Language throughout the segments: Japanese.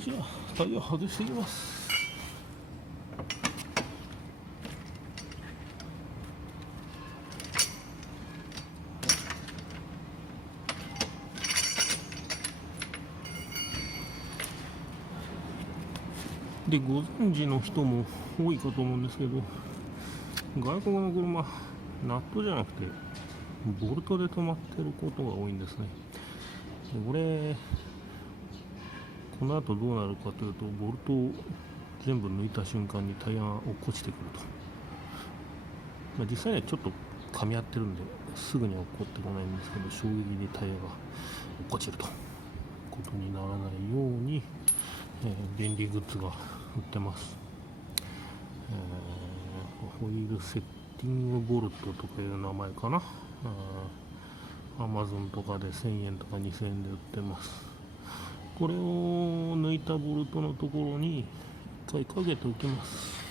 じゃあタイヤ外していきます。で、ご存知の人も多いかと思うんですけど、外国の車、ナットじゃなくてボルトで止まってることが多いんですね。でこれ、この後どうなるかというと、ボルトを全部抜いた瞬間にタイヤが落っこちてくると。実際にはちょっと噛み合ってるんですぐには落っこってこないんですけど、衝撃でタイヤが落っこちるとことにならないように、便利グッズが売ってます。ホイールセッティングボルトとかいう名前かな。Amazon とかで1000円とか2000円で売ってます。これを抜いたボルトのところに1回かけておきます。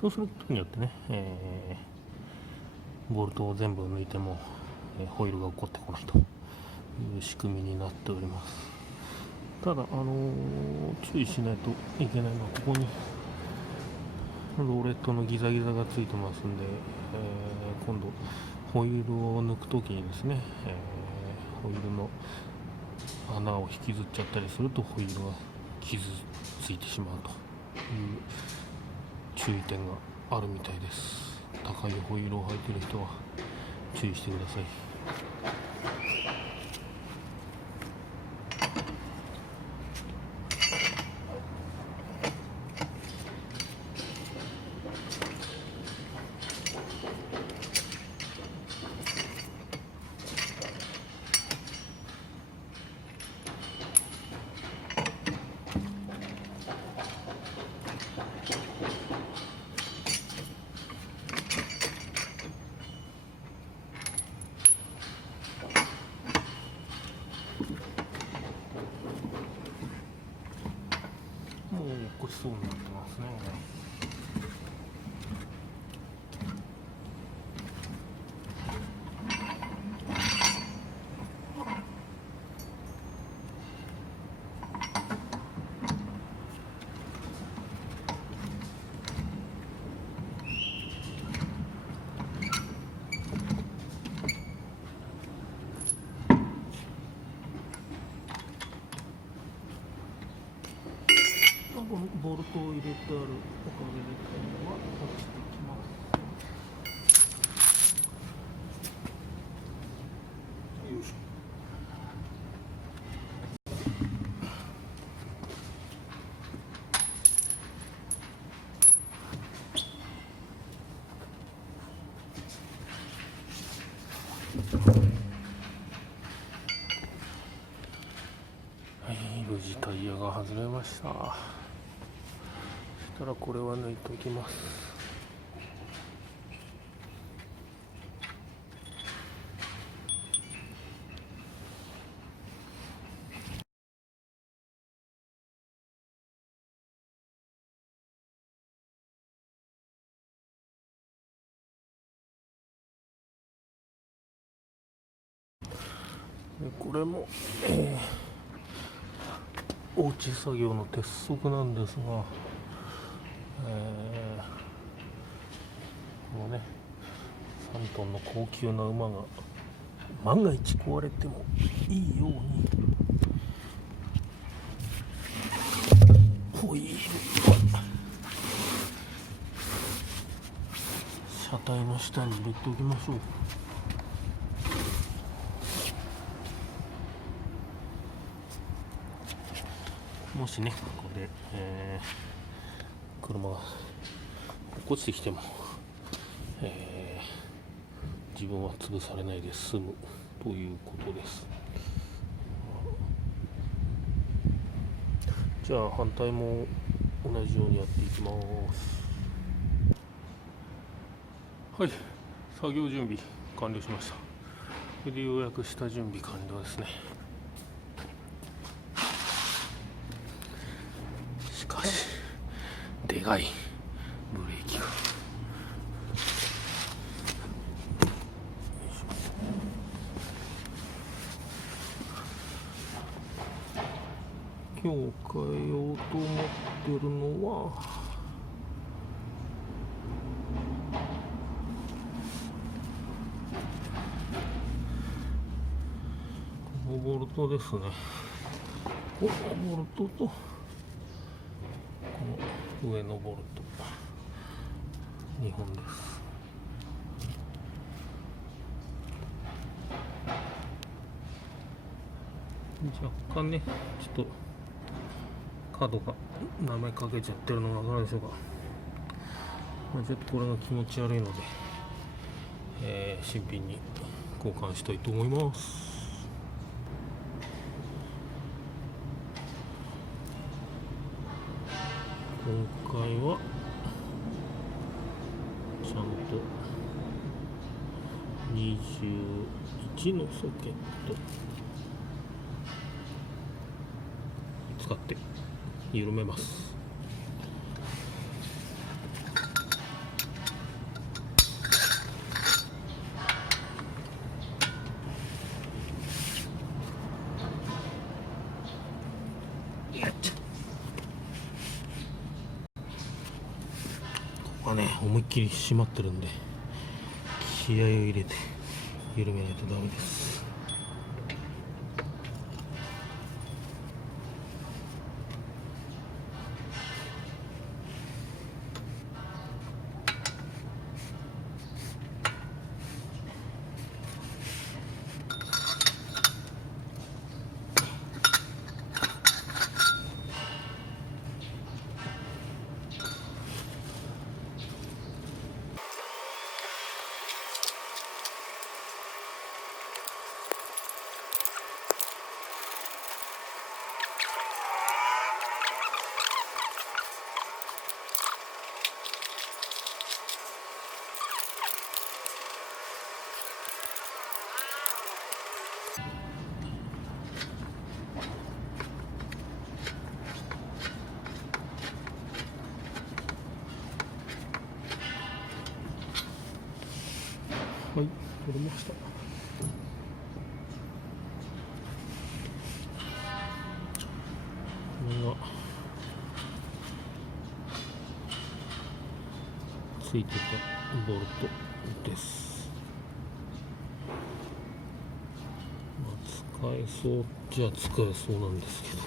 そうすることによってね、ボルトを全部抜いても、ホイールが起こってこないという仕組みになっております。ただ、注意しないといけないのは、ここにローレットのギザギザがついてますんで、今度ホイールを抜くときにですね、ホイールの穴を引きずっちゃったりするとホイールが傷ついてしまうという注意点があるみたいです。高いホイールを履いている人は注意してください。もう落っこちそうになってますね。このボルトを入れてあるおかげでタイヤは落ちてきます。よいしょ。はい、無事タイヤが外れました。そしたらこれは抜いておきます。でこれも、おうち作業の鉄則なんですが、このね3トンの高級な馬が万が一壊れてもいいようにホイール車体の下に入れておきましょう。もしねここで、車が落っこちてきても、自分は潰されないで済むということです。じゃあ反対も同じようにやっていきます。はい、作業準備完了しました。これでようやく下準備完了ですね。しかしでかいブレーキが今日変えようと思ってるのはこのボルトですね。このボルトとこの上のボルト2本です。若干ねちょっと角が舐めかけちゃってるのが分かるでしょうか。ちょっとこれが気持ち悪いので、新品に交換したいと思います。今回はちゃんと21のソケット使って緩めます。ここはね思いっきり締まってるんで気合を入れて緩めないとダメです。はい、取れました。これがついてたボルトです。使えそうじゃ使えそうなんですけど、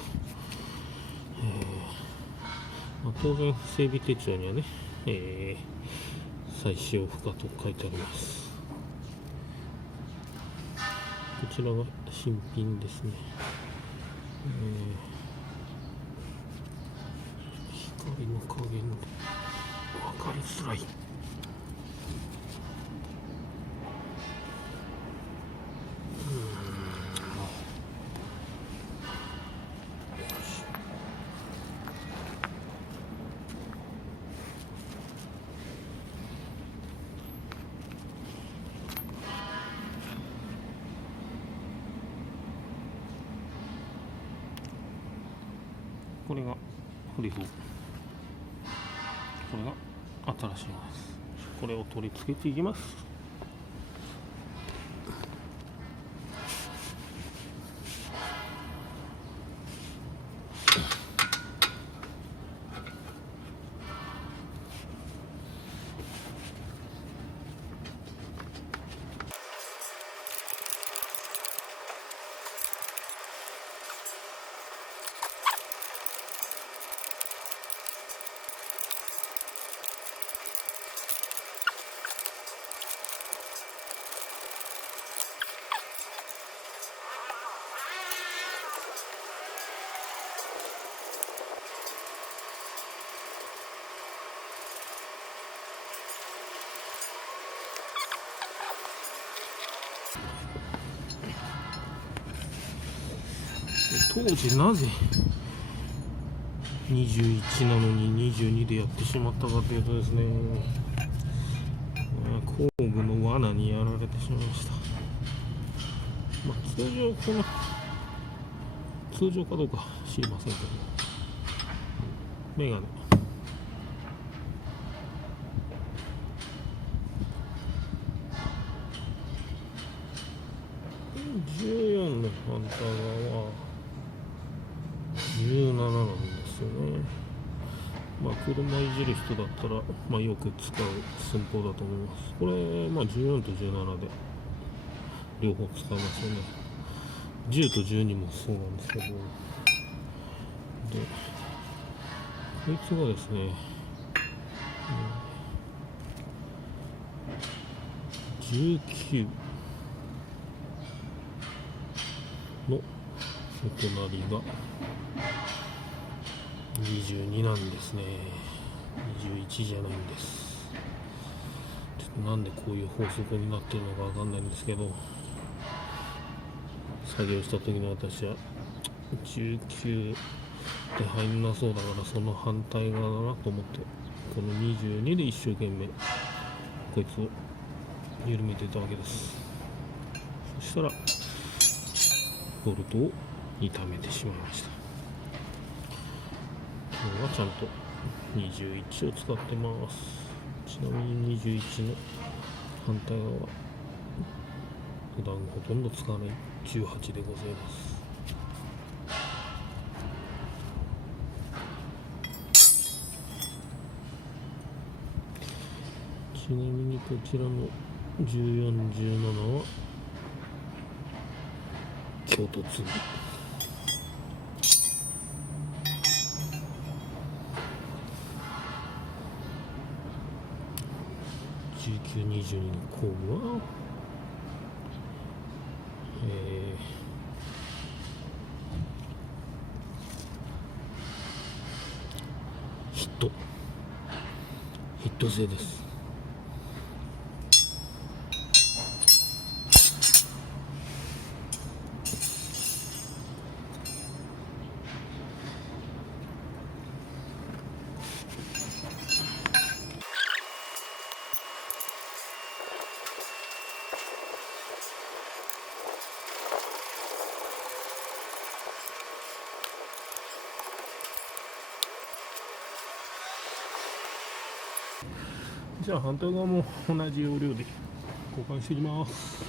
当然整備手帳にはね、再使用不可と書いてあります。こちらが新品ですね。光の加減で分かりづらい。これがフリフ、これが新しいのです。これを取り付けていきます。当時なぜ21なのに22でやってしまったかというとですね、工具の罠にやられてしまいました。通常かどうか知りませんけど、メガネ14の反対側は17なんですよね。車いじる人だったら、よく使う寸法だと思います。これ、14と17で両方使いますよね。10と12もそうなんですけど、で、こいつがですね、19のお隣が22なんですね。21じゃないんです。ちょっとなんでこういう法則になってるのかわかんないんですけど、作業した時の私は19で入んなそうだからその反対側だなと思って、この22で一生懸命こいつを緩めていたわけです。そしたらボルトを痛めてしまいました。今日はちゃんと21を使ってます。ちなみに21の反対側は普段ほとんど使わない18でございます。ちなみにこちらの14、17は京都積み。19、22の工具は、ヒット製です。じゃあ反対側も同じ要領で交換していきます。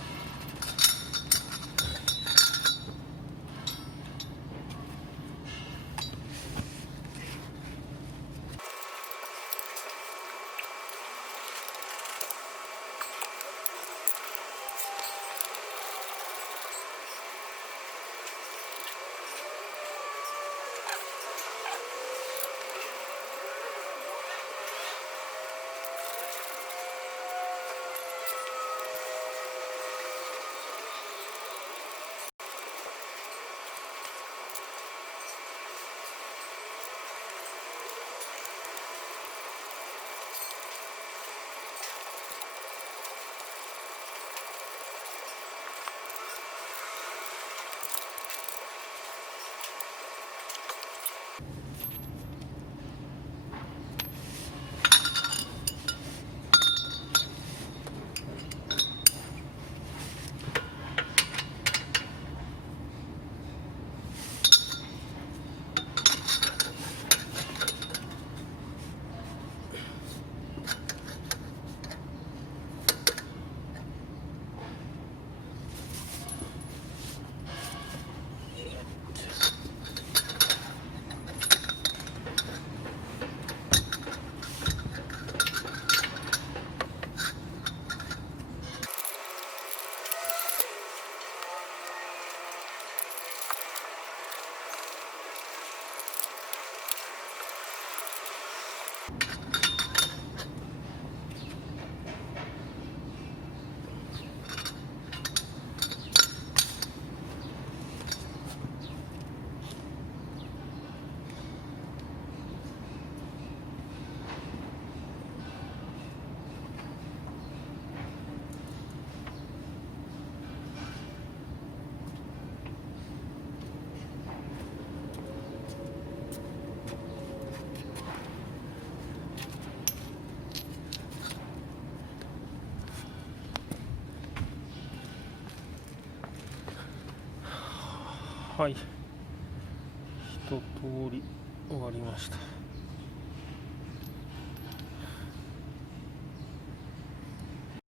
はい、一通り終わりました。